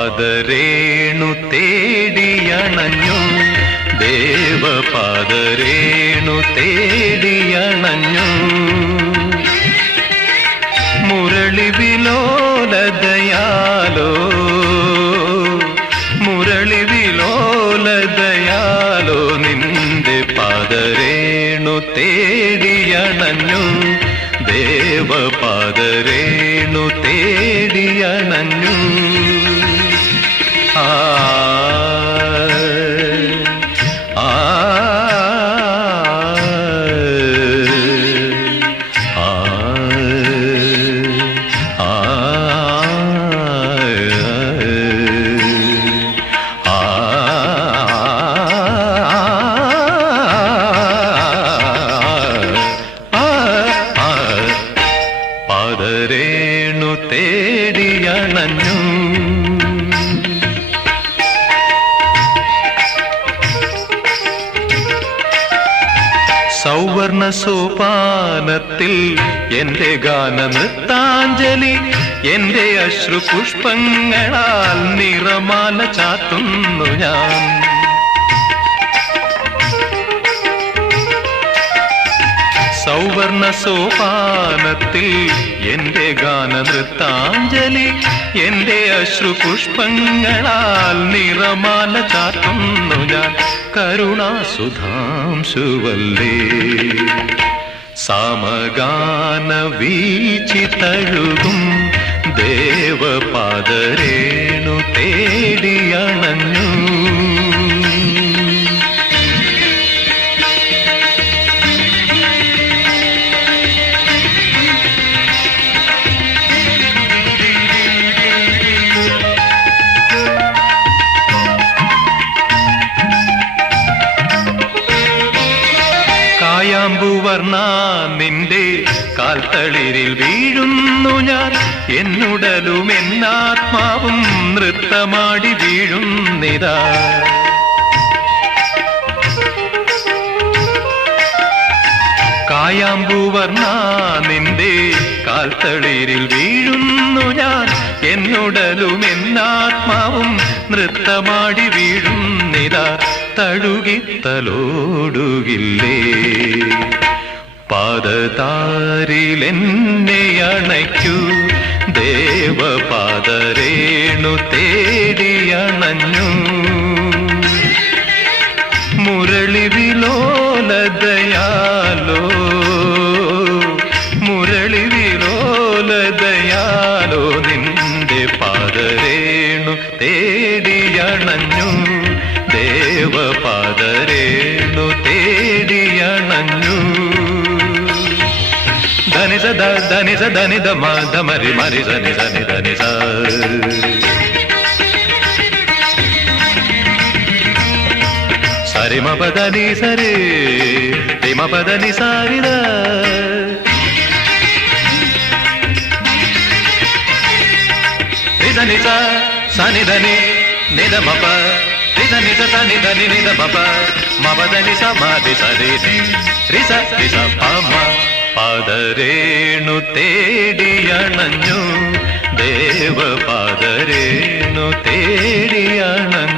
പാദരേണു തേടിയണഞ്ഞു ദേവപാദരേണു തേടിയണഞ്ഞു മുരളി വിലോലതയാലോ മുരളി വിലോലതയാലോ നിന്റെ പാദരേണു തേടിയണഞ്ഞു ദേവപാദരേണു തേടിയണഞ്ഞു ആ ആ പാദരേണു തേടിയണഞ്ഞു സൗവർണ സോപാനത്തിൽ എന്റെ ഗാന നൃത്താഞ്ജലി എന്റെ അശ്രു പുഷ്പങ്ങളാൽ നിറമാല ചാത്തുന്നു ഞാൻ സൗവർണ സോപാനത്തിൽ എന്റെ ഗാന നൃത്താഞ്ജലി എന്റെ അശ്രു പുഷ്പങ്ങളാൽ നിറമാല ചാത്തുന്നു ഞാൻ കരുണാസുധാംശുവല്ലേ സാമഗാന വീചി തഴുകും ദേവപാദരേണു തേടിയണഞ്ഞു കായാമ്പുവർണ്ണ നിന്റെ കാൽത്തളിരിൽ വീഴുന്നു ഞാൻ എന്നുടലും എന്നാത്മാവും നൃത്തമാടി വീഴുന്നിതാ കായാമ്പുവർണ്ണ നിന്റെ കാൽത്തളിരിൽ വീഴുന്നു ഞാൻ എന്നുടലും എന്നാത്മാവും നൃത്തമാടി വീഴുന്നിതാ തഴുകിത്തലോടുകില്ലേ പാദതാരിലെന്നെ അണയ്ക്കൂ ദേവപാദരേണു തേടിയണഞ്ഞു മുരളി വിലോലതയാലോ മുരളി വിലോലതയാലോ നിന്റെ പാദരേണു തേടിയണഞ്ഞു ദേവപാദരേണു തേടിയണഞ്ഞു ധനി സദ ധനി സദനി ധമ ധമരി മരി ധനി ധനി ധനി സ സരി മപദനി സരി തിമ പദനി സാരിദ ധനി സ സനി ധനി നിധ മപ ധനി സ സനി ധനി നിധ മപ മപദനി സ മതി സരി രിസ രിസ പമ പാദരേണു തേടിയണഞ്ഞു ദേവപാദരേണു തേടിയണഞ്ഞു